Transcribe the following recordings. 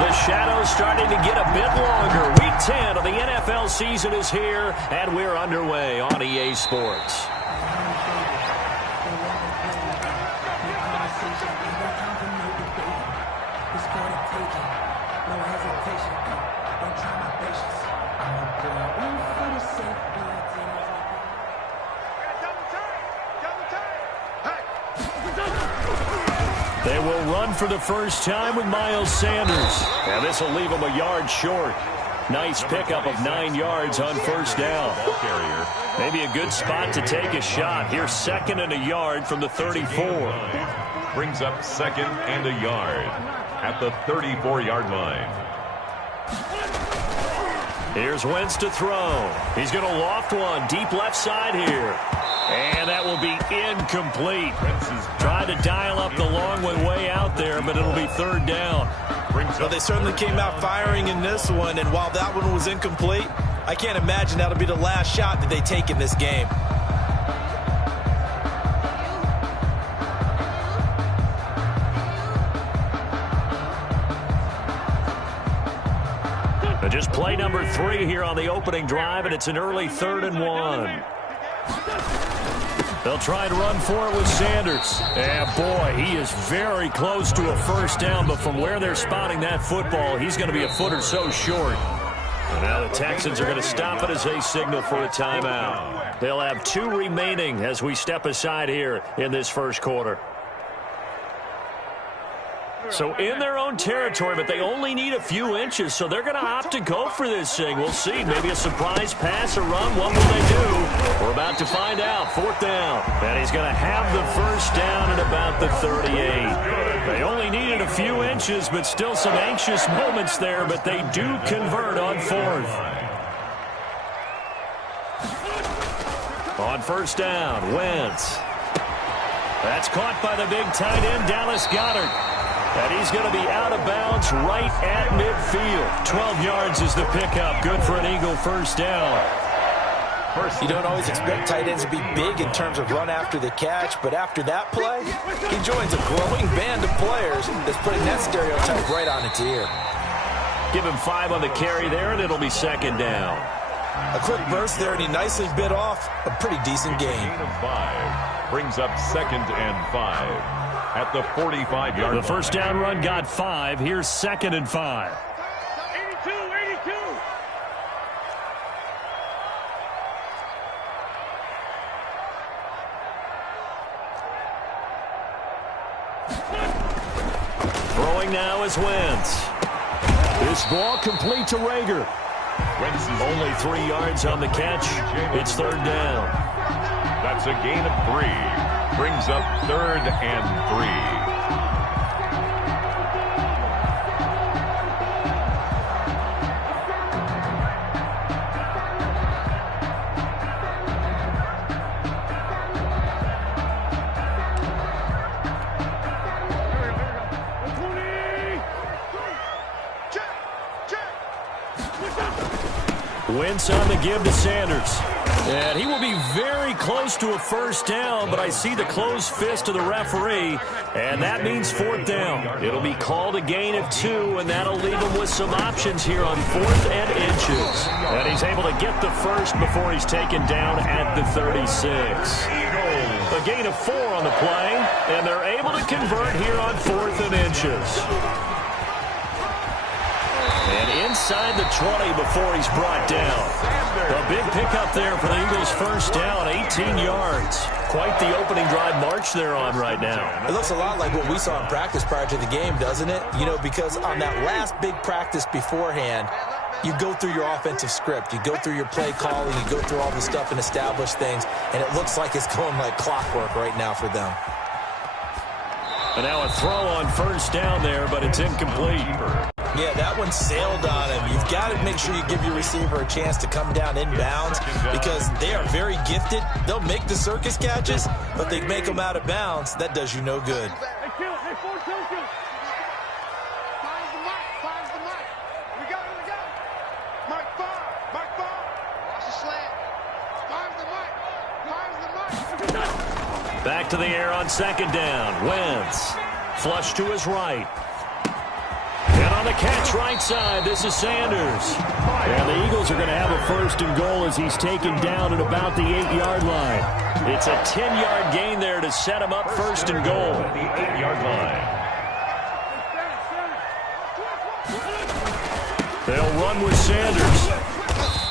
The shadow's starting to get a bit longer. Week 10 of the NFL season is here, and we're underway on EA Sports. They will run for the first time with Miles Sanders. And this will leave him a yard short. Nice pickup of 9 yards on first down. Maybe a good spot to take a shot. Here's 2nd and a yard from the 34. Brings up 2nd and a yard at the 34-yard line. Here's Wentz to throw. He's going to loft one deep left side here. And that will be incomplete. Trying to dial up the long one way out there, but it'll be 3rd down. Well, they certainly came out firing in this one, and while that one was incomplete, I can't imagine that'll be the last shot that they take in this game. Just play number 3 here on the opening drive, and it's an early 3rd and 1. They'll try and run for it with Sanders. And, boy, he is very close to a first down, but from where they're spotting that football, he's going to be a foot or so short. And now the Texans are going to stop it as they signal for a timeout. They'll have 2 remaining as we step aside here in this first quarter. So in their own territory, but they only need a few inches, so they're going to opt to go for this thing. We'll see. Maybe a surprise pass or run. What will they do? We're about to find out. 4th down. And he's going to have the first down at about the 38. They only needed a few inches, but still some anxious moments there, but they do convert on 4th. On first down, Wentz. That's caught by the big tight end, Dallas Goedert. And he's going to be out of bounds right at midfield. 12 yards is the pickup. Good for an Eagle first down. You don't always expect tight ends to be big in terms of run after the catch, but after that play, he joins a growing band of players that's putting that stereotype right on its ear. Give him 5 on the carry there, and it'll be 2nd down. A quick burst there, and he nicely bit off a pretty decent gain. Gain of 5 brings up 2nd and 5. At the 45-yard line. The first down run got 5. Here's 2nd and 5. 82. Throwing now is Wentz. This ball complete to Rager. Only 3 yards on the catch. It's 3rd down. That's a gain of 3. Brings up 3rd and 3. Wentz on the give to Sanders. And he will be very close to a first down, but I see the closed fist of the referee, and that means 4th down. It'll be called a gain of 2, and that'll leave him with some options here on 4th and inches. And he's able to get the first before he's taken down at the 36. A gain of 4 on the play, and they're able to convert here on 4th and inches. And inside the 20 before he's brought down. A big pickup there for the Eagles' first down, 18 yards. Quite the opening drive march they're on right now. It looks a lot like what we saw in practice prior to the game, doesn't it? You know, because on that last big practice beforehand, you go through your offensive script. You go through your play calling. You go through all the stuff and establish things. And it looks like it's going like clockwork right now for them. And now a throw on first down there, but it's incomplete. Yeah, that one sailed on him. You've got to make sure you give your receiver a chance to come down inbounds because they are very gifted. They'll make the circus catches, but they make them out of bounds. That does you no good. Back to the air on 2nd down. Wentz. Flush to his right. And On the catch right side, this is Sanders. And the Eagles are going to have a first and goal as he's taken down at about the 8-yard line. It's a 10-yard gain there to set him up first and goal. The 8-yard line. They'll run with Sanders.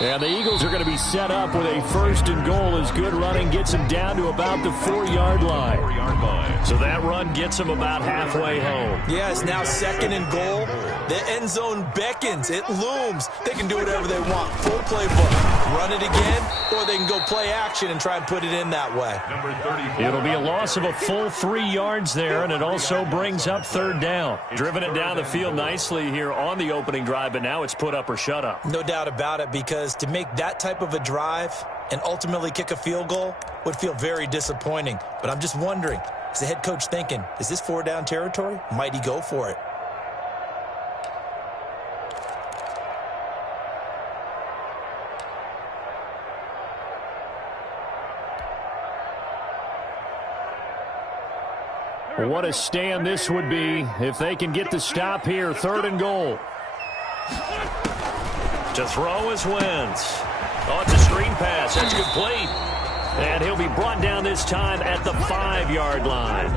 And the Eagles are going to be set up with a first and goal as good running gets them down to about the 4-yard line. 4-yard line. So that run gets them about halfway home. Yeah, it's now second and goal. The end zone beckons. It looms. They can do whatever they want. Full playbook. Run it again, or they can go play action and try and put it in that way. Number 34. It'll be a loss of a full 3 yards there, and it also brings up third down. Driven it down the field nicely here on the opening drive, but now it's put up or shut up. No doubt about it, because to make that type of a drive and ultimately kick a field goal would feel very disappointing. But I'm just wondering, is the head coach thinking, is this 4-down territory? Might he go for it? What a stand this would be if they can get the stop here. Third and goal. To throw is Wentz. Oh, it's a screen pass. That's complete. And he'll be brought down this time at the 5-yard line.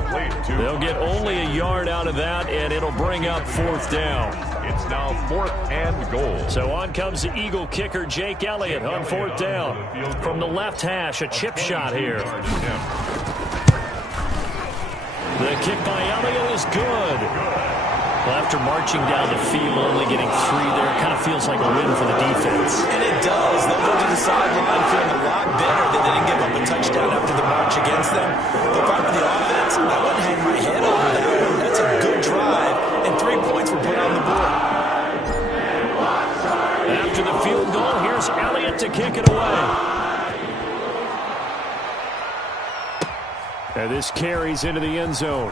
They'll get only a yard out of that, and it'll bring up fourth down. It's now 4th and goal. So on comes the Eagle kicker, Jake Elliott, on fourth down. From the left hash, a chip shot here. The kick by Elliott is good. Well, after marching down the field, only getting 3 there, it kind of feels like a win for the defense. And it does. They'll go to the sideline feeling a lot better that they didn't give up a touchdown after the march against them. But part of the offense, I wouldn't hang my head over that one. That's a good drive, and 3 points were put on the board. After the field goal, here's Elliott to kick it away. And this carries into the end zone.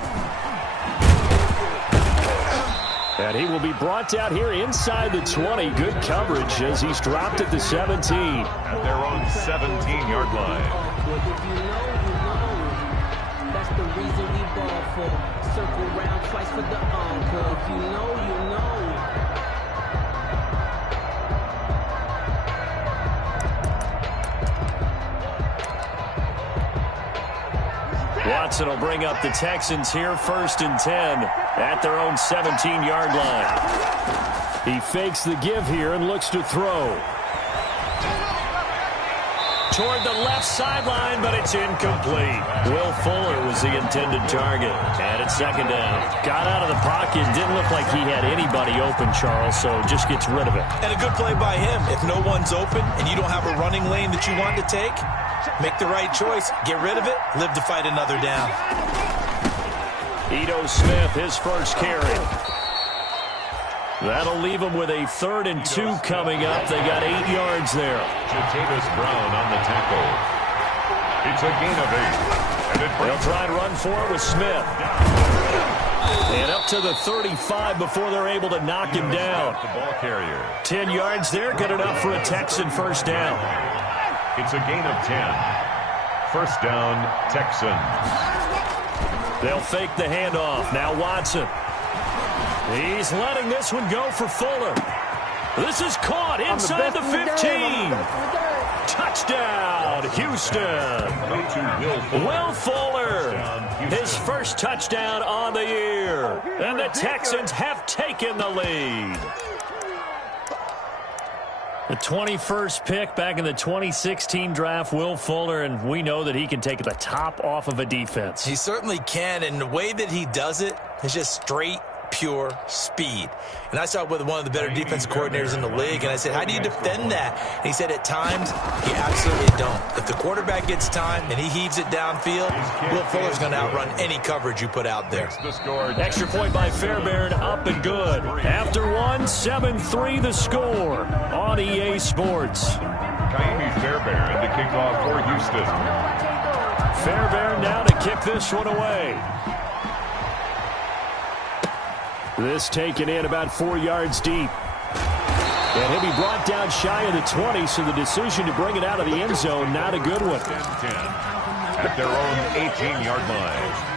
And he will be brought down here inside the 20. Good coverage as he's dropped at the 17. At their own 17-yard line. If you know, you know. That's the reason we ball for. Circle round twice for the encore. If you know, you know. Watson will bring up the Texans here, 1st and 10 at their own 17-yard line. He fakes the give here and looks to throw. Toward the left sideline, but it's incomplete. Will Fuller was the intended target. And it's second down. Got out of the pocket. Didn't look like he had anybody open, Charles, so just gets rid of it. And a good play by him. If no one's open and you don't have a running lane that you want to take, make the right choice. Get rid of it. Live to fight another down. Ito Smith, his first carry. That'll leave them with a 3rd and 2 coming up. They got 8 yards there. Jatavis Brown on the tackle. It's a gain of 8. And They'll try and run for it with Smith. And up to the 35 before they're able to knock him down. The ball carrier. 10 yards there, good enough for a Texan first down. It's a gain of 10. First down, Texans. They'll fake the handoff. Now Watson. He's letting this one go for Fuller. This is caught inside the 15. Touchdown, Houston. Will Fuller, his first touchdown on the year. And the Texans have taken the lead. The 21st pick back in the 2016 draft, Will Fuller, and we know that he can take the top off of a defense. He certainly can, and the way that he does it is just straight, pure speed. And I saw it with one of the better defensive coordinators in the league, and I said, how do you defend that? And he said, at times, you absolutely don't. If the quarterback gets time and he heaves it downfield, Will Fuller's going to outrun any coverage you put out there. Extra point by Fairbairn, up and good. After one, 7-3 the score on EA Sports. Kaimi Fairbairn to kick off for Houston. Fairbairn now to kick this one away. This taken in about 4 yards deep. And he'll be brought down shy of the 20, so the decision to bring it out of the end zone, not a good one. 10 at their own 18-yard line.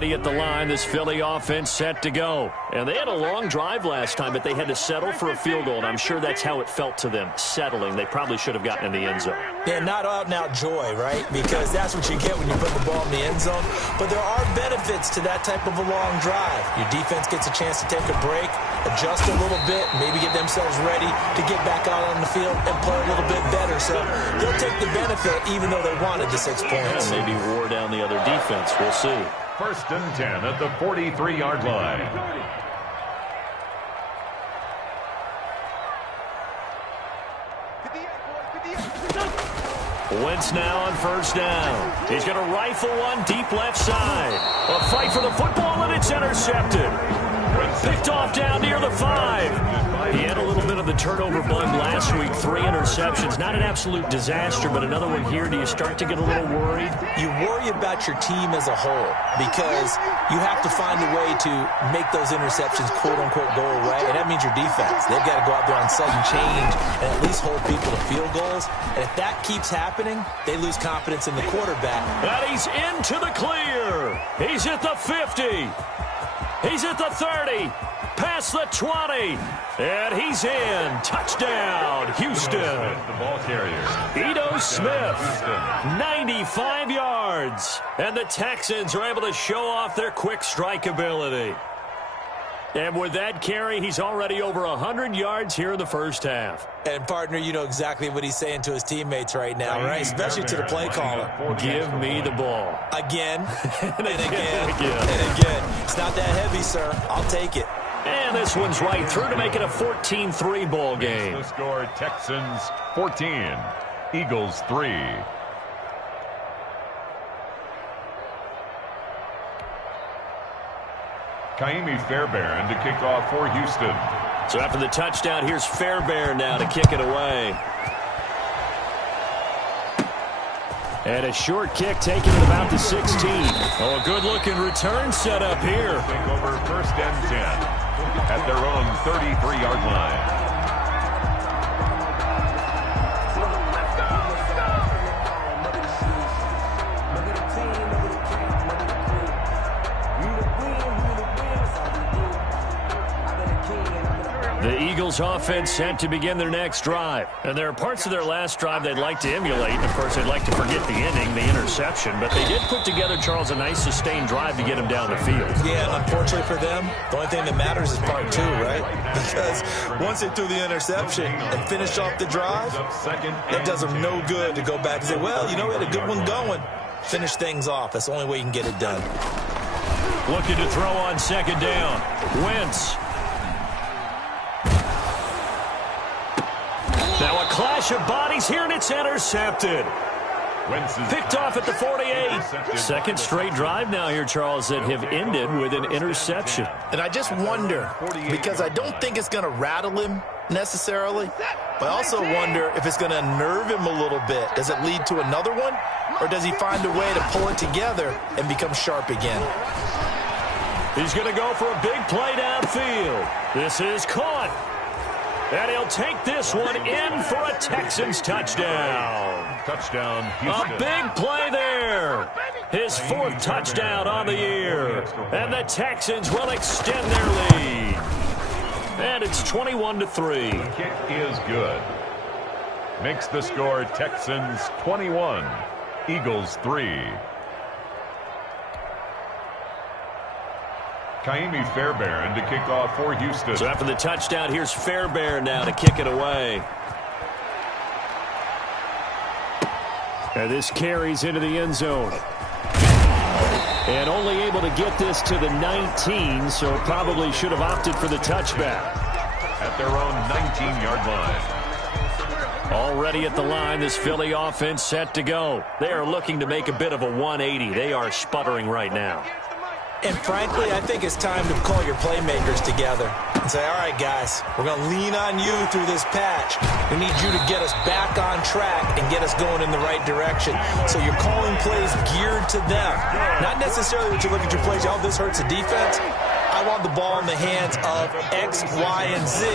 Already at the line, this Philly offense set to go. And they had a long drive last time, but they had to settle for a field goal, and I'm sure that's how it felt to them, settling. They probably should have gotten in the end zone. Yeah, not out-and-out joy, right? Because that's what you get when you put the ball in the end zone. But there are benefits to that type of a long drive. Your defense gets a chance to take a break, adjust a little bit, maybe get themselves ready to get back out on the field and play a little bit better. So they'll take the benefit even though they wanted the 6 points. And maybe wore down the other defense. We'll see. 1st and 10 at the 43-yard line. Wentz now on 1st down. He's going to rifle one deep left side. A fight for the football, and it's intercepted. Picked off down near the 5. He had a little bit of the turnover bug last week. 3 interceptions. Not an absolute disaster, but another one here. Do you start to get a little worried? You worry about your team as a whole because you have to find a way to make those interceptions, quote-unquote, go away, and that means your defense. They've got to go out there on sudden change and at least hold people to field goals. And if that keeps happening, they lose confidence in the quarterback. And he's into the clear. He's at the 50. He's at the 30, past the 20, and he's in. Touchdown, Houston. The ball carrier. Ito Smith, 95 yards. And the Texans are able to show off their quick strike ability. And with that carry, he's already over 100 yards here in the first half. And, partner, you know exactly what he's saying to his teammates right now, right? Especially to the play caller. Give me the ball. Again, and again, and again. It's not that heavy, sir. I'll take it. And this one's right through to make it a 14-3 ball game. The score, Texans 14, Eagles 3. Kaimi Fairbairn to kick off for Houston. So after the touchdown, here's Fairbairn now to kick it away. And a short kick taken at about the 16. Oh, a good-looking return set up here. Take over 1st and 10 at their own 33-yard line. The Eagles offense set to begin their next drive. And there are parts of their last drive they'd like to emulate. And, of course, they'd like to forget the inning, the interception. But they did put together, Charles, a nice sustained drive to get him down the field. Yeah, and unfortunately for them, the only thing that matters is part 2, right? Because once they threw the interception and finished off the drive, it does them no good to go back and say, well, you know, we had a good one going. Finish things off. That's the only way you can get it done. Looking to throw on 2nd down. Wentz. Now a clash of bodies here, and it's intercepted. Picked off at the 48. Second straight drive now here, Charles, that have ended with an interception. And I just wonder, because I don't think it's going to rattle him necessarily, but I also wonder if it's going to unnerve him a little bit. Does it lead to another one, or does he find a way to pull it together and become sharp again? He's going to go for a big play downfield. This is caught. And he'll take this one in for a Texans touchdown. Touchdown, Houston. A big play there. His 4th touchdown on the year. And the Texans will extend their lead. And it's 21-3. The kick is good. Makes the score Texans 21, Eagles 3. Kaimi Fairbairn to kick off for Houston. So after the touchdown, here's Fairbairn now to kick it away. And this carries into the end zone. And only able to get this to the 19, so probably should have opted for the touchback. At their own 19-yard line. Already at the line, this Philly offense set to go. They are looking to make a bit of a 180. They are sputtering right now. And frankly, I think it's time to call your playmakers together and say, all right, guys, we're going to lean on you through this patch. We need you to get us back on track and get us going in the right direction. So you're calling plays geared to them. Not necessarily that you look at your plays, oh, this hurts the defense. I I want the ball in the hands of X, Y, and Z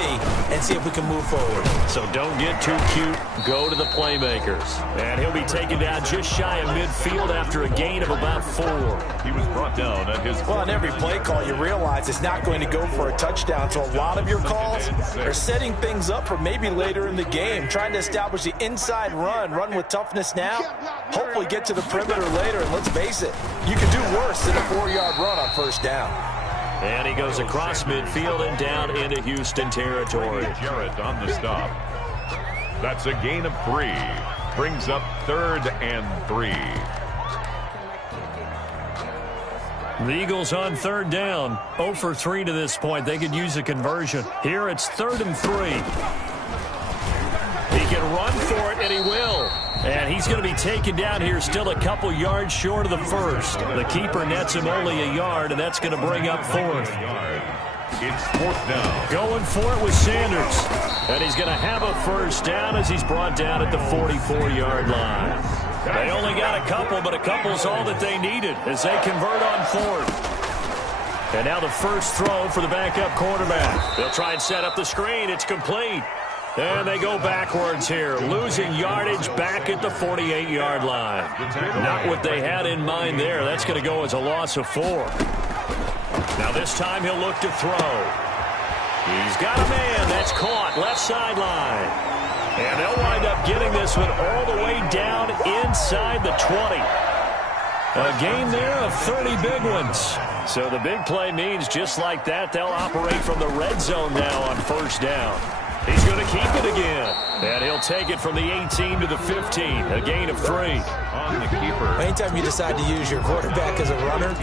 and see if we can move forward. So don't get too cute. Go to the playmakers. And he'll be taken down just shy of midfield after a gain of about 4. He was brought down at his... Well, on every play call, you realize it's not going to go for a touchdown. So a lot of your calls are setting things up for maybe later in the game, trying to establish the inside run with toughness now, hopefully get to the perimeter later, and let's face it, you can do worse than a 4-yard run on first down. And he goes across midfield and down into Houston territory. Jarrett on the stop. That's a gain of 3. Brings up 3rd and 3. The Eagles on 3rd down. 0 for 3 to this point. They could use a conversion. Here it's 3rd and 3. He can run for it, and he will. And he's going to be taken down here still a couple yards short of the first. The keeper nets him only a yard, and that's going to bring up 4th. It's 4th down. Going for it with Sanders. And he's going to have a first down as he's brought down at the 44-yard line. They only got a couple, but a couple's all that they needed as they convert on 4th. And now the first throw for the backup quarterback. They'll try and set up the screen. It's complete. And they go backwards here, losing yardage back at the 48-yard line. Not what they had in mind there. That's going to go as a loss of 4. Now this time he'll look to throw. He's got a man that's caught left sideline. And they'll wind up getting this one all the way down inside the 20. A gain there of 30 big ones. So the big play means just like that, they'll operate from the red zone now on first down. He's going to keep it again. And he'll take it from the 18 to the 15. A gain of 3. On the keeper. Anytime you decide to use your quarterback as a runner,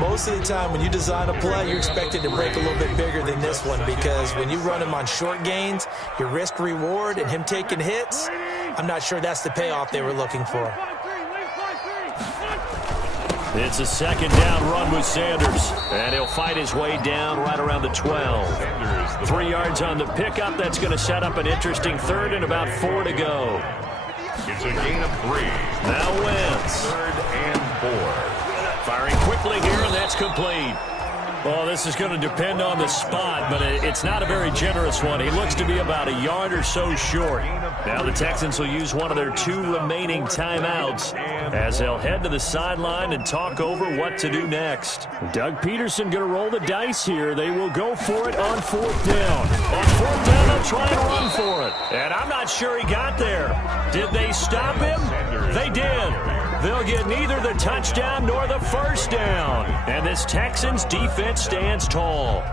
most of the time when you design a play, you're expected to break a little bit bigger than this one, because when you run him on short gains, your risk reward and him taking hits, I'm not sure that's the payoff they were looking for. It's a 2nd down run with Sanders. And he'll fight his way down right around the 12. 3 yards on the pickup. That's going to set up an interesting 3rd and about 4 to go. It's a gain of 3. Now Wentz. 3rd and 4. Firing quickly here, and that's complete. Well, this is going to depend on the spot, but it's not a very generous one. He looks to be about a yard or so short. Now the Texans will use one of their 2 remaining timeouts as they'll head to the sideline and talk over what to do next. Doug Peterson going to roll the dice here. They will go for it on 4th down. On 4th down, they'll try and run for it. And I'm not sure he got there. Did they stop him? They did. They'll get neither the touchdown nor the first down. And this Texans defense stands tall.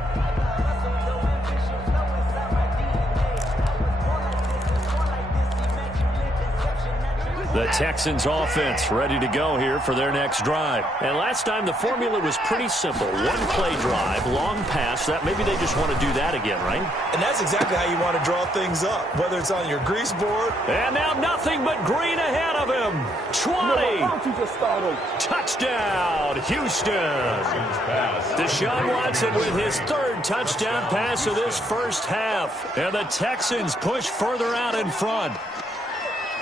The Texans offense ready to go here for their next drive. And last time the formula was pretty simple. 1-play drive, long pass. That maybe they just want to do that again, right? And that's exactly how you want to draw things up, whether it's on your grease board. And now nothing but green ahead of him. 20. Touchdown, Houston. Deshaun Watson with his 3rd touchdown pass of this first half. And the Texans push further out in front.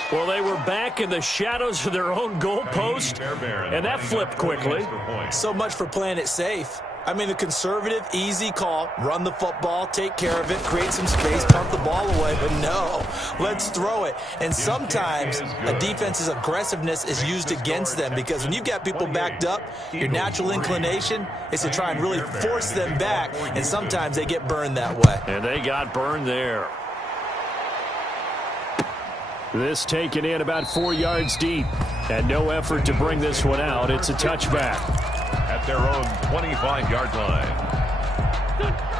Well, they were back in the shadows of their own goalpost, and that flipped quickly. So much for playing it safe. I mean, the conservative, easy call, run the football, take care of it, create some space, pump the ball away, but no, let's throw it. And sometimes a defense's aggressiveness is used against them, because when you've got people backed up, your natural inclination is to try and really force them back, and sometimes they get burned that way. And they got burned there. This taken in about 4 yards deep, and no effort to bring this one out. It's a touchback. At their own 25-yard line.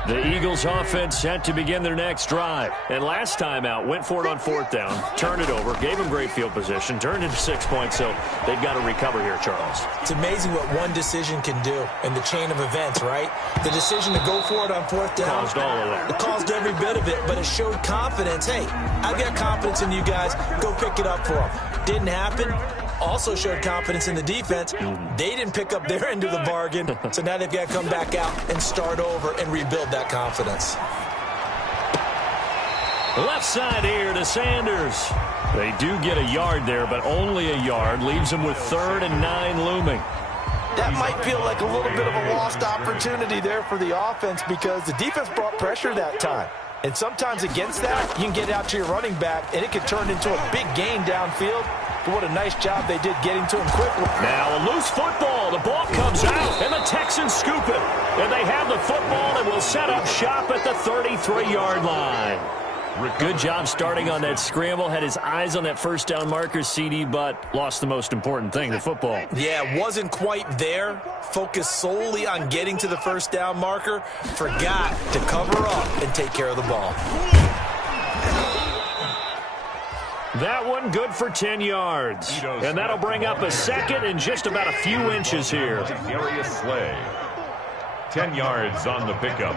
The Eagles offense set to begin their next drive. And last time out, went for it on 4th down, turned it over, gave them great field position, turned into 6 points, so they've got to recover here, Charles. It's amazing what one decision can do in the chain of events, right? The decision to go for it on 4th down. Caused all of that. It caused every bit of it, but it showed confidence. Hey, I've got confidence in you guys. Go pick it up for them. Didn't happen. Also showed confidence in the defense. They didn't pick up their end of the bargain, so now they've got to come back out and start over and rebuild that confidence. Left side here to Sanders. They do get a yard there, but only a yard. Leaves them with 3rd and 9 looming. that might feel like a little bit of a lost opportunity there for the offense because the defense brought pressure that time. And sometimes against that, you can get out to your running back, and it could turn into a big gain downfield. But what a nice job they did getting to him quickly. Now a loose football. The ball comes out, and the Texans scoop it. And they have the football and will set up shop at the 33-yard line. Good job starting on that scramble. Had his eyes on that first down marker, CD, but lost the most important thing, the football. Yeah, wasn't quite there. Focused solely on getting to the first down marker. Forgot to cover up and take care of the ball. That one good for 10 yards. And that'll bring up a second in just about a few inches here. 10 yards on the pickup.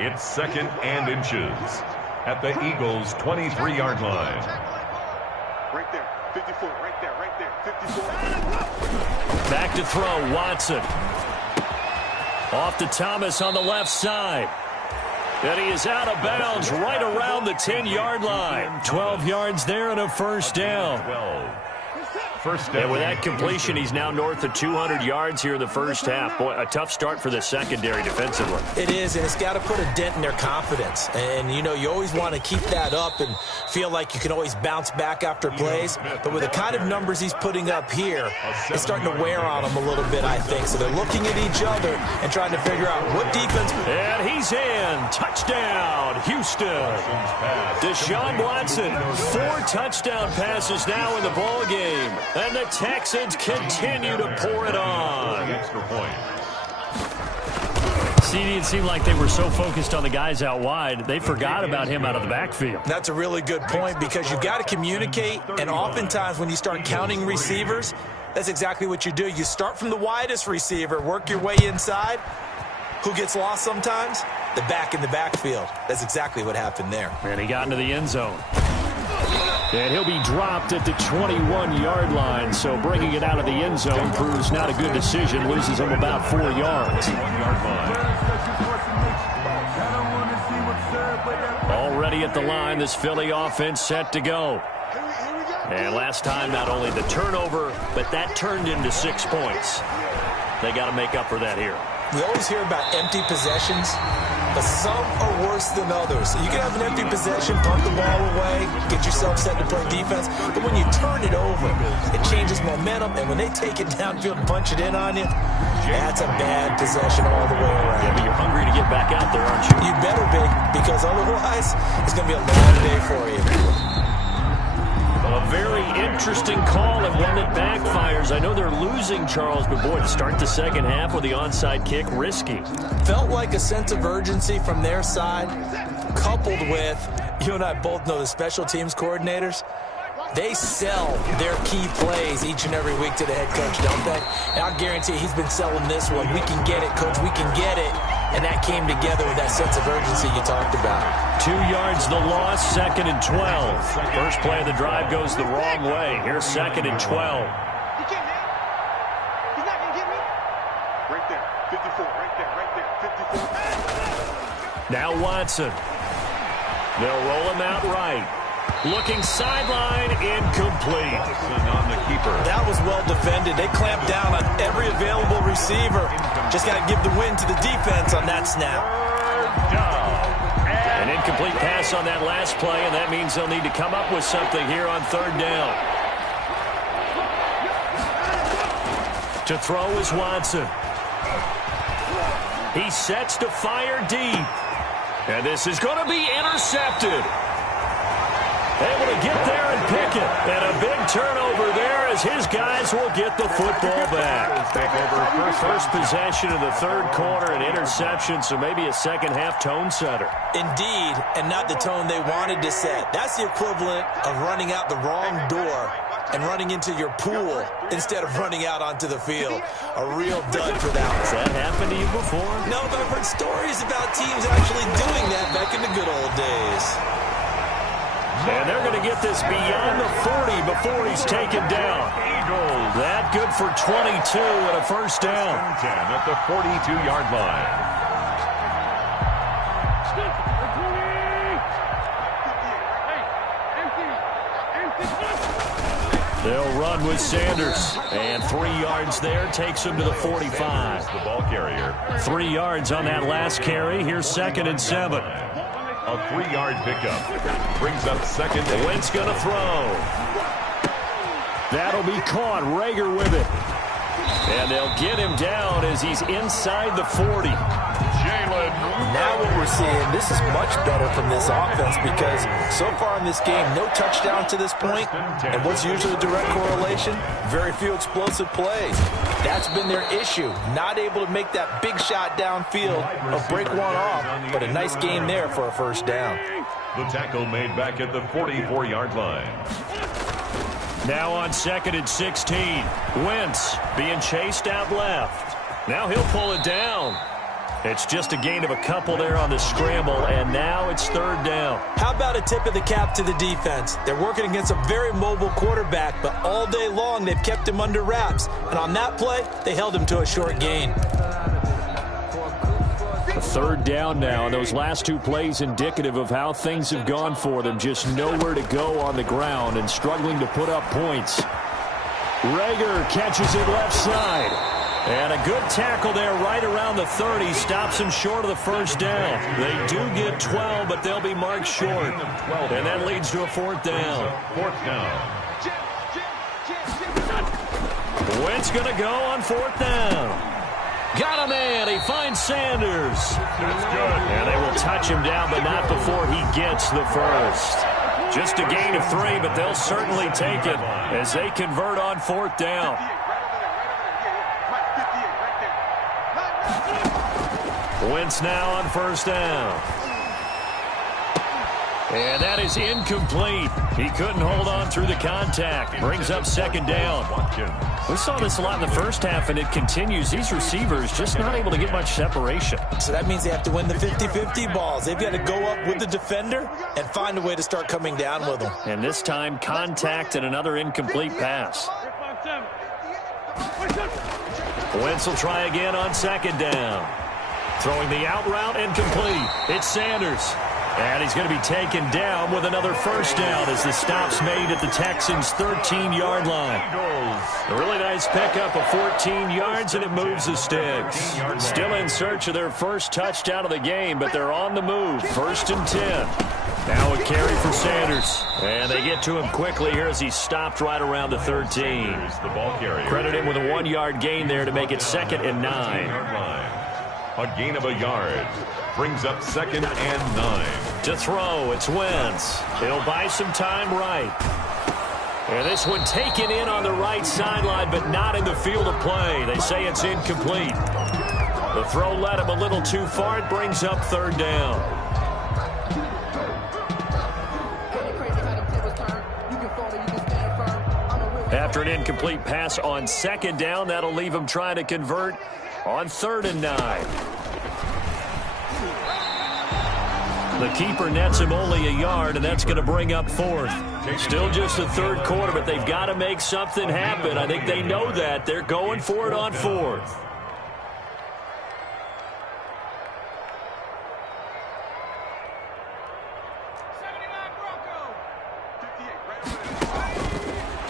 It's second and inches at the Eagles' 23-yard line. Right there, 54, right there, 54. Back to throw, Watson. Off to Thomas on the left side. And he is out of bounds right around the 10-yard line. 12 yards there and a first down. And with that completion, he's now north of 200 yards here in the first half. Boy, a tough start for the secondary defensively. It is, and it's got to put a dent in their confidence. And, you know, you always want to keep that up and feel like you can always bounce back after plays. But with the kind of numbers he's putting up here, it's starting to wear on them a little bit, I think. So they're looking at each other and trying to figure out what defense. And he's in. Touchdown, Houston. Deshaun Watson, 4 touchdown passes now in the ball game. And the Texans continue to pour it on. Extra point. CD, it seemed like they were so focused on the guys out wide, they forgot about him out of the backfield. That's a really good point because you've got to communicate, and oftentimes when you start counting receivers, that's exactly what you do. You start from the widest receiver, work your way inside. Who gets lost sometimes? The back in the backfield. That's exactly what happened there. And he got into the end zone. And he'll be dropped at the 21-yard line, so bringing it out of the end zone proves not a good decision, loses him about 4 yards. Already at the line, this Philly offense set to go. And last time, not only the turnover, but that turned into 6 points. They got to make up for that here. We always hear about empty possessions, but some are worse than others. So you can have an empty possession, punt the ball away, get yourself set to play defense, but when you turn it over, it changes momentum, and when they take it downfield and punch it in on you, that's a bad possession all the way around. Yeah, but you're hungry to get back out there, aren't you? You better be, because otherwise, it's going to be a long day for you. A very interesting call and one that backfires. I know they're losing, Charles, but boy, to start the second half with the onside kick, risky. Felt like a sense of urgency from their side, coupled with, you and I both know the special teams coordinators, they sell their key plays each and every week to the head coach, don't they? And I'll guarantee he's been selling this one. We can get it, coach, we can get it. And that came together with that sense of urgency you talked about. 2 yards the loss, second and 12. First play of the drive goes the wrong way. Here's second and 12. He can't hit. He's not going to get me. Right there. 54. Right there. 54. Now Watson. They'll roll him out right. Looking sideline, incomplete. On the keeper. That was well defended. They clamped down on every available receiver. Just got to give the win to the defense on that snap. An incomplete pass on that last play, and that means they'll need to come up with something here on third down. To throw is Watson. He sets to fire deep. And this is going to be intercepted. Able to get there and pick it. And a big turnover there as his guys will get the football back. First possession of the third quarter, an interception, so maybe a second-half tone setter. Indeed, and not the tone they wanted to set. That's the equivalent of running out the wrong door and running into your pool instead of running out onto the field. A real dud for that one. Has that happened to you before? No, but I've heard stories about teams actually doing that back in the good old days. And they're going to get this beyond the 40 before he's taken down. That good for 22 and a first down. 10 at the 42-yard line. They'll run with Sanders. And 3 yards there takes him to the 45. The ball carrier. 3 yards on that last carry. Here's 2nd and 7. A 3-yard pickup. Brings up 2nd and Wentz going to throw. That'll be caught. Rager with it. And they'll get him down as he's inside the 40. Now what we're seeing, this is much better from this offense because so far in this game, no touchdown to this point. And what's usually a direct correlation? Very few explosive plays. That's been their issue. Not able to make that big shot downfield or break one off, but a nice gain there for a first down. The tackle made back at the 44-yard line. Now on 2nd and 16. Wentz being chased out left. Now he'll pull it down. It's just a gain of a couple there on the scramble, and now it's 3rd down. How about a tip of the cap to the defense? They're working against a very mobile quarterback, but all day long they've kept him under wraps. And on that play, they held him to a short gain. A 3rd down now, and those last 2 plays indicative of how things have gone for them. Just nowhere to go on the ground and struggling to put up points. Rager catches it left side. And a good tackle there right around the 30. Stops him short of the first down. They do get 12, but they'll be marked short. And that leads to a 4th down. 4th down. Wentz going to go on 4th down. Got a man. He finds Sanders. That's good. And they will touch him down, but not before he gets the first. Just a gain of 3, but they'll certainly take it as they convert on 4th down. Wentz now on 1st down. And that is incomplete. He couldn't hold on through the contact. Brings up 2nd down. We saw this a lot in the first half, and it continues. These receivers just not able to get much separation. So that means they have to win the 50-50 balls. They've got to go up with the defender and find a way to start coming down with them. And this time, contact and another incomplete pass. Wentz will try again on 2nd down. Throwing the out route incomplete. It's Sanders. And he's going to be taken down with another first down as the stop's made at the Texans' 13-yard line. A really nice pickup of 14 yards, and it moves the sticks. Still in search of their first touchdown of the game, but they're on the move. 1st and 10. Now a carry for Sanders. And they get to him quickly here as he stopped right around the 13. Credit him with a 1-yard gain there to make it 2nd and 9. A gain of a yard. Brings up 2nd and 9. To throw, it's Wentz. He'll buy some time right. And this one taken in on the right sideline, but not in the field of play. They say it's incomplete. The throw led him a little too far. It brings up 3rd down. After an incomplete pass on 2nd down, that'll leave him trying to convert on 3rd and 9. The keeper nets him only a yard, and that's going to bring up 4th. Still just the 3rd quarter, but they've got to make something happen. I think they know that. They're going for it on 4th.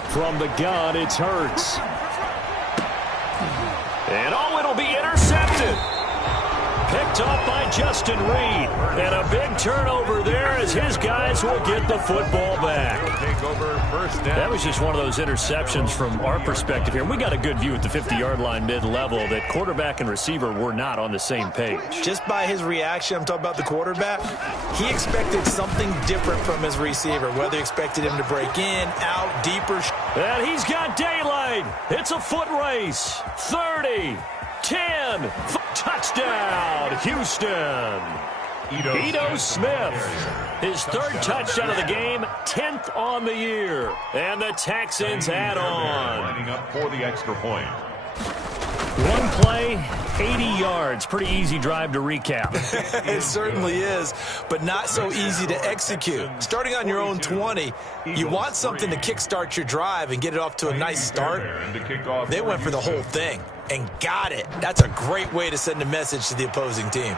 From the gun, it's Hurts. And it'll be intercepted. Picked off by Justin Reed. And a big turnover there as his guys will get the football back. That was just one of those interceptions from our perspective here. We got a good view at the 50-yard line mid-level that quarterback and receiver were not on the same page. Just by his reaction, I'm talking about the quarterback, he expected something different from his receiver, whether he expected him to break in, out, deeper. And he's got daylight. It's a foot race. 30, 10, touchdown, Houston. Ito Smith, his 3rd touchdown of the game, 10th on the year. And the Texans add on. Lining up for the extra point. One play, 80 yards. Pretty easy drive to recap. It certainly is, but not so easy to execute. Starting on your own 20, you want something to kickstart your drive and get it off to a nice start. They went for the whole thing and got it. That's a great way to send a message to the opposing team.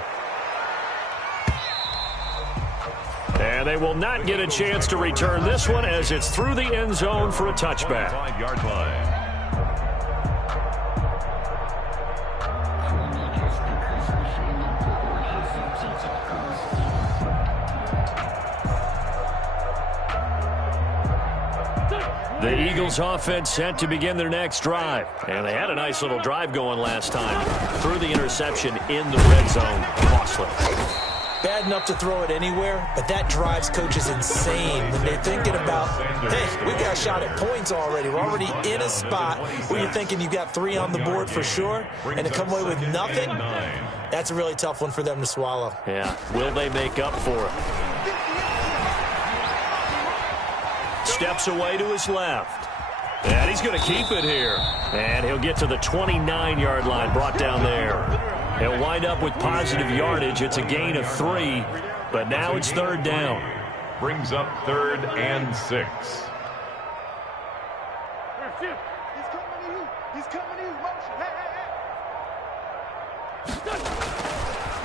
And And they will not get a chance to return this one as it's through the end zone for a touchback. 5-yard line. The Eagles offense set to begin their next drive. And they had a nice little drive going last time. Threw the interception in the red zone. Costly. Bad enough to throw it anywhere, but that drives coaches insane when they're thinking about, hey, we got a shot at points already. We're already in a spot where you're thinking you got 3 on the board for sure, and to come away with nothing, that's a really tough one for them to swallow. Yeah, will they make up for it? Steps away to his left. And he's going to keep it here. And he'll get to the 29-yard line, brought down there. He'll wind up with positive yardage. It's a gain of 3, but now it's 3rd down. Brings up 3rd and 6. He's coming to you. He's coming to you. Motion.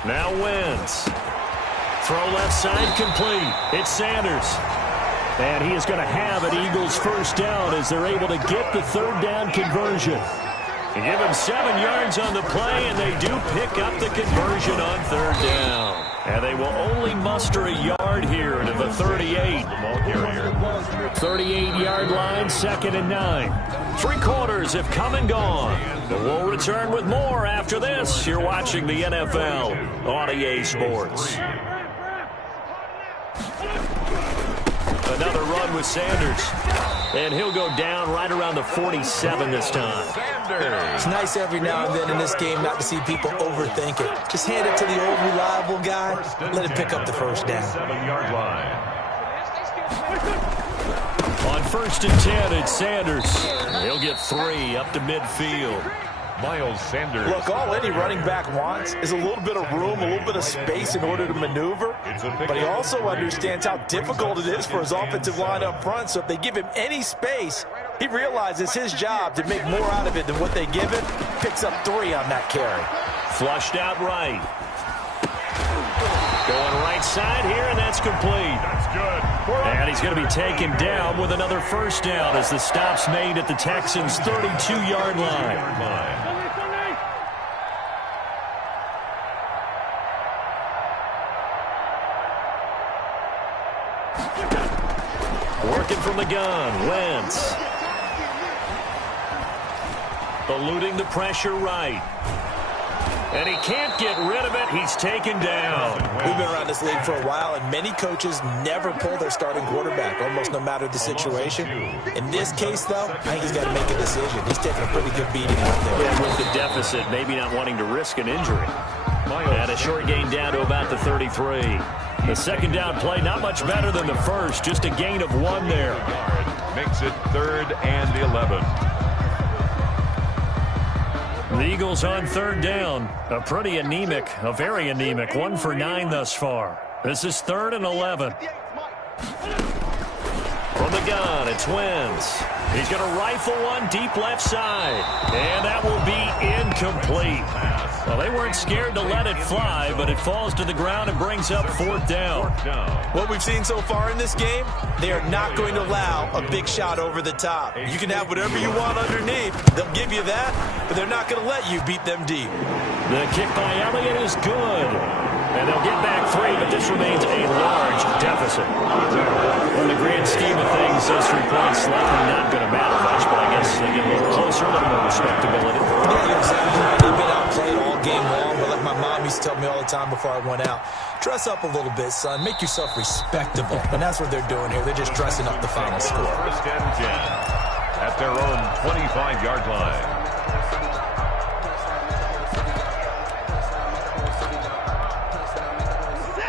Hey. Now Wentz. Throw left side complete. It's Sanders. And he is going to have an Eagles 1st down as they're able to get the 3rd down conversion. They give him 7 yards on the play, and they do pick up the conversion on 3rd down. And they will only muster a yard here to the 38. 38-yard line, 2nd and 9. 3 quarters have come and gone. But we'll return with more after this. You're watching the NFL on EA Sports. Another run with Sanders. And he'll go down right around the 47 this time. It's nice every now and then in this game not to see people overthink it. Just hand it to the old reliable guy. Let him pick up the 1st down. 7-yard line. On 1st and 10, it's Sanders. He'll get 3 up to midfield. Miles Sanders. Look, all any running back wants is a little bit of room, a little bit of space in order to maneuver. But he also understands how difficult it is for his offensive line up front. So if they give him any space, he realizes his job to make more out of it than what they give him. Picks up 3 on that carry. Flushed out right. Going right side here, and that's complete. That's good. And he's going to be taken down with another 1st down as the stop's made at the Texans' 32-yard line. Working from the gun, Wentz. Eluding the pressure right. And he can't get rid of it. He's taken down. We've been around this league for a while, and many coaches never pull their starting quarterback, almost no matter the situation. In this case, though, I think he's got to make a decision. He's taking a pretty good beating out there. Yeah, with the deficit, maybe not wanting to risk an injury. And a short gain down to about the 33. The 2nd down play, not much better than the 1st. Just a gain of 1 there. Makes it 3rd and 11. The Eagles on 3rd down. A very anemic 1 for 9 thus far. This is 3rd and 11. From the gun, it's Wentz. He's going to rifle one deep left side. And that will be incomplete. Well, they weren't scared to let it fly, but it falls to the ground and brings up 4th down. What we've seen so far in this game, they are not going to allow a big shot over the top. You can have whatever you want underneath. They'll give you that, but they're not going to let you beat them deep. The kick by Elliott is good. And they'll get back 3, but this remains a large deficit. In the grand scheme of things, those 3 points likely not going to matter much, but I guess they get a little closer, a little more respectability. Yeah, exactly. They've been outplayed all game long, but like my mom used to tell me all the time before I went out, dress up a little bit, son. Make yourself respectable. And that's what they're doing here. They're just dressing up the final score. 1st and 10 at their own 25-yard line.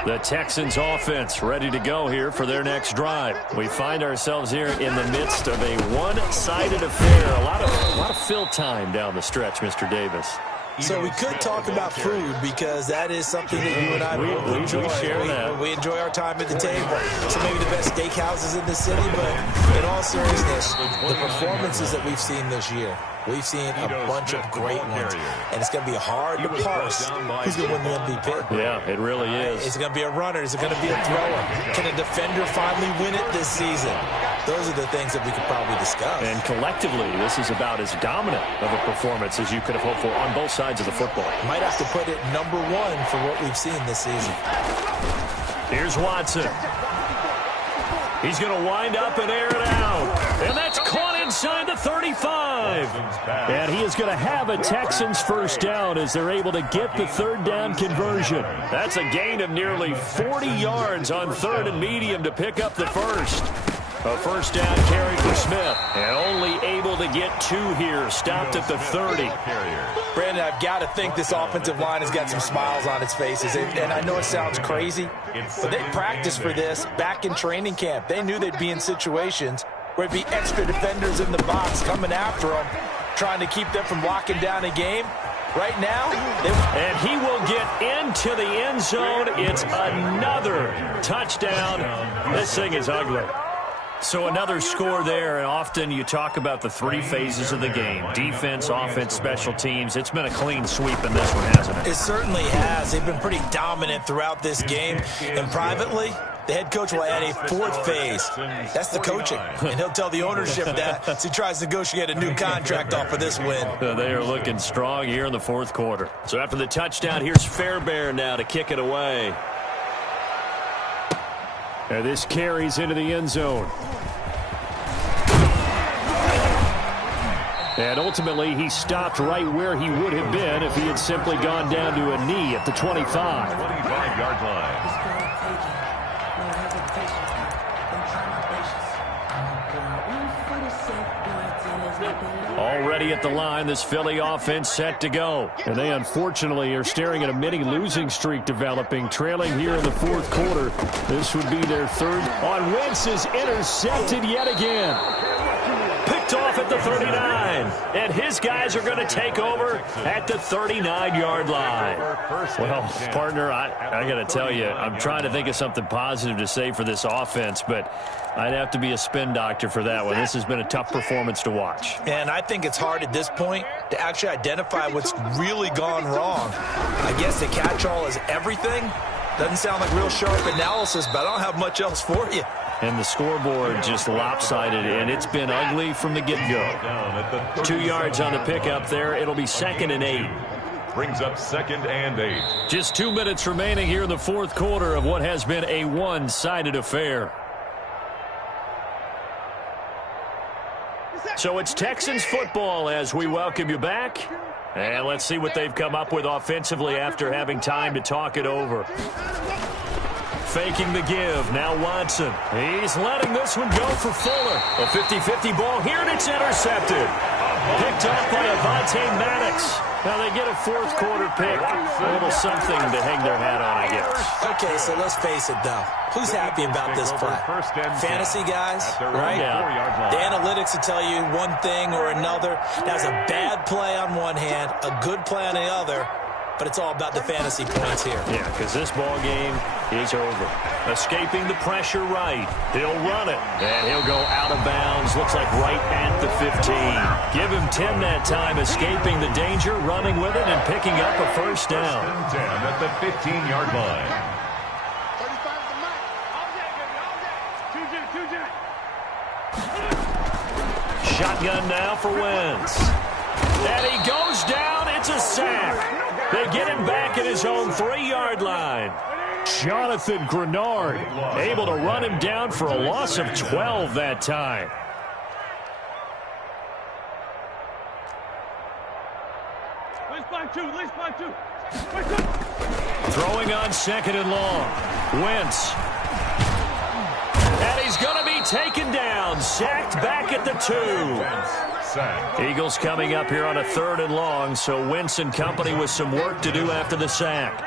The Texans offense ready to go here for their next drive. We find ourselves here in the midst of a one-sided affair. A lot of fill time down the stretch, Mr. Davis. So we could talk about food because that is something that you and I both enjoy. We enjoy our time at the table. So maybe the best steakhouses in the city, but in all seriousness, the performances that we've seen this year, we've seen a bunch of great ones, and it's going to be hard to parse who's going to win the MVP. Yeah, it really is. Is it going to be a runner? Is it going to be a thrower? Can a defender finally win it this season? Those are the things that we could probably discuss. And collectively, this is about as dominant of a performance as you could have hoped for on both sides of the football. Might have to put it number one for what we've seen this season. Here's Watson. He's going to wind up and air it out. And that's caught inside the 35. And he is going to have a Texans first down as they're able to get the third down conversion. That's a gain of nearly 40 yards on third and medium to pick up the first. A first down carry for Smith. And only able to get 2 here. Stopped at the 30. Brandon, I've got to think this offensive line has got some smiles on its faces. And I know it sounds crazy, but they practiced for this back in training camp. They knew they'd be in situations where it'd be extra defenders in the box coming after them, trying to keep them from locking down a game. Right now, and he will get into the end zone. It's another touchdown. This thing is ugly. So another score there, and often you talk about the 3 phases of the game. Defense, offense, special teams. It's been a clean sweep in this one, hasn't it? It certainly has. They've been pretty dominant throughout this game. And privately, the head coach will add a 4th phase. That's the coaching. And he'll tell the ownership that as he tries to negotiate a new contract off of this win. They are looking strong here in the 4th quarter. So after the touchdown, here's Fairbairn now to kick it away. And this carries into the end zone. And ultimately, he stopped right where he would have been if he had simply gone down to a knee at the 25. 25-yard line. Already at the line, this Philly offense set to go. And they unfortunately are staring at a mini losing streak developing, trailing here in the 4th quarter. This would be their 3rd. On Wentz is intercepted yet again. Picked off at the 39. And his guys are going to take over at the 39-yard line. Well, partner, I got to tell you, I'm trying to think of something positive to say for this offense, but I'd have to be a spin doctor for that one. This has been a tough performance to watch. And I think it's hard at this point to actually identify what's really gone wrong. I guess the catch-all is everything. Doesn't sound like real sharp analysis, but I don't have much else for you. And the scoreboard just lopsided, and it's been ugly from the get-go. 2 yards on the pickup there. It'll be 2nd and 8. Brings up 2nd and 8. Just 2 minutes remaining here in the 4th quarter of what has been a one-sided affair. So it's Texans football as we welcome you back. And let's see what they've come up with offensively after having time to talk it over. Faking the give. Now Watson. He's letting this one go for Fuller. A 50-50 ball here, and it's intercepted. Picked up by Avonte Maddox. Now they get a 4th quarter pick. A little something to hang their hat on, I guess. Okay, so let's face it, though. Who's happy about this play? Fantasy guys, right? Yeah. The analytics will tell you one thing or another. That's a bad play on one hand, a good play on the other. But it's all about the fantasy points here. Yeah, because this ball game is over. Escaping the pressure right. He'll run it. And he'll go out of bounds. Looks like right at the 15. Give him 10 that time, escaping the danger, running with it, and picking up a first down. 10 at the 15-yard line. 35 is the mark. All day, baby, all day. Shotgun now for Wentz. And he goes down. It's a sack. They get him back at his own 3-yard line. Jonathan Grenard able to run him down for a loss of 12 that time. Throwing on 2nd and long. Wentz. And he's going to be taken down. Sacked back at the 2. Eagles coming up here on a 3rd and long, so Wentz and company with some work to do after the sack.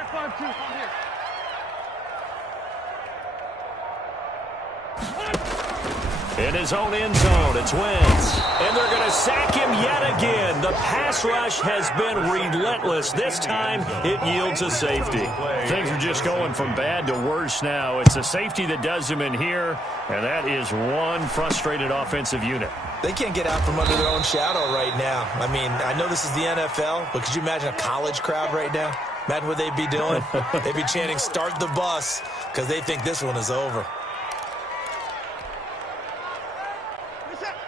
In his own end zone, it's Wentz. And they're going to sack him yet again. The pass rush has been relentless. This time, it yields a safety. Things are just going from bad to worse now. It's a safety that does him in here, and that is one frustrated offensive unit. They can't get out from under their own shadow right now. I mean, I know this is the NFL, but could you imagine a college crowd right now? Imagine what they'd be doing. They'd be chanting, "Start the bus," because they think this one is over.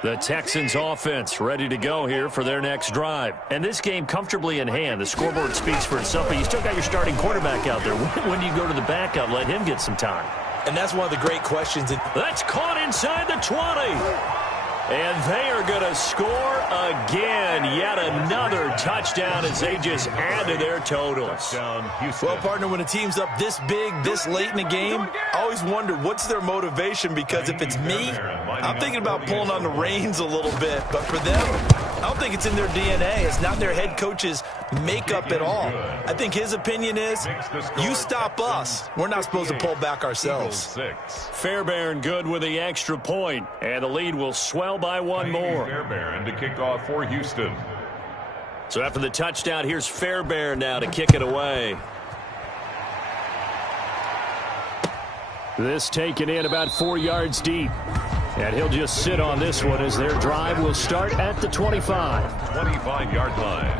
The Texans offense ready to go here for their next drive. And this game comfortably in hand. The scoreboard speaks for itself, but you still got your starting quarterback out there. When do you go to the backup? Let him get some time. And that's one of the great questions. That's caught inside the 20. And they are going to score again. Yet another touchdown as they just add to their totals. Well, partner, when a team's up this big, this late in the game, I always wonder what's their motivation, because if it's me, I'm thinking about pulling on the reins a little bit. But for them, I don't think it's in their DNA. It's not their head coach's makeup at all. I think his opinion is, you stop us, we're not supposed to pull back ourselves. Fairbairn good with the extra point, and the lead will swell by one more. Fairbairn to kick off for Houston. So after the touchdown, here's Fairbairn now to kick it away. This taken in about 4 yards deep. And he'll just sit on this one as their drive will start at the 25. 25-yard line.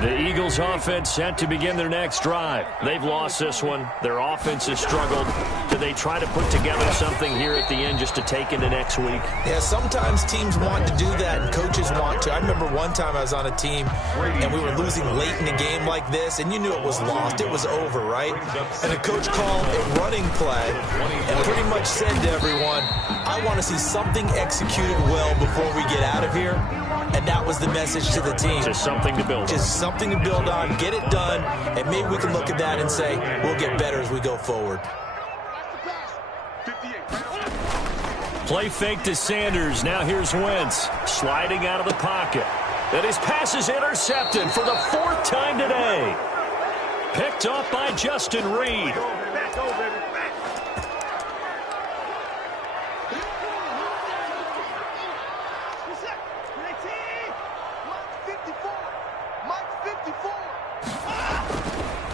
The Eagles offense set to begin their next drive. They've lost this one. Their offense has struggled. Do they try to put together something here at the end just to take into next week? Yeah, sometimes teams want to do that and coaches want to. I remember one time I was on a team and we were losing late in the game like this, and you knew it was lost. It was over, right? And the coach called a running play and pretty much said to everyone, I want to see something executed well before we get out of here. And that was the message to the team. Just something to build on. Just something to build on, get it done, and maybe we can look at that and say, we'll get better as we go forward. Play fake to Sanders. Now here's Wentz sliding out of the pocket. And his pass is intercepted for the 4th time today. Picked off by Justin Reed.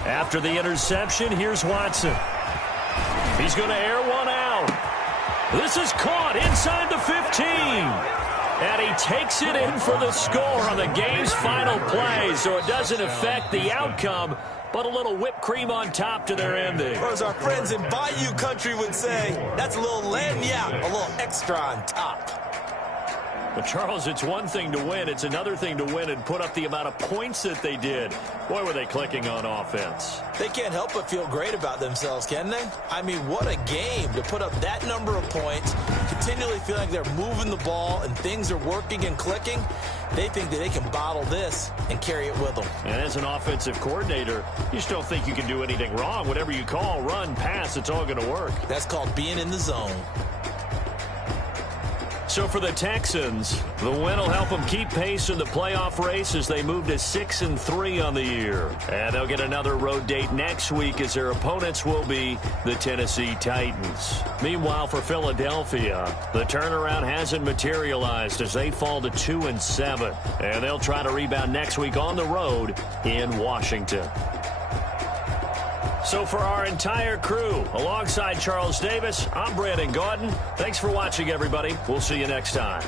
After the interception, here's Watson. He's going to air one out. This is caught inside the 15. And he takes it in for the score on the game's final play, so it doesn't affect the outcome, but a little whipped cream on top to their ending. Or as our friends in Bayou Country would say, that's a little lagniappe, a little extra on top. But, Charles, it's one thing to win. It's another thing to win and put up the amount of points that they did. Boy, were they clicking on offense. They can't help but feel great about themselves, can they? I mean, what a game to put up that number of points, continually feel like they're moving the ball and things are working and clicking. They think that they can bottle this and carry it with them. And as an offensive coordinator, you just don't think you can do anything wrong. Whatever you call, run, pass, it's all going to work. That's called being in the zone. So for the Texans, the win will help them keep pace in the playoff race as they move to 6-3 on the year. And they'll get another road date next week as their opponents will be the Tennessee Titans. Meanwhile, for Philadelphia, the turnaround hasn't materialized as they fall to 2-7. And they'll try to rebound next week on the road in Washington. So for our entire crew, alongside Charles Davis, I'm Brandon Gaudin. Thanks for watching, everybody. We'll see you next time.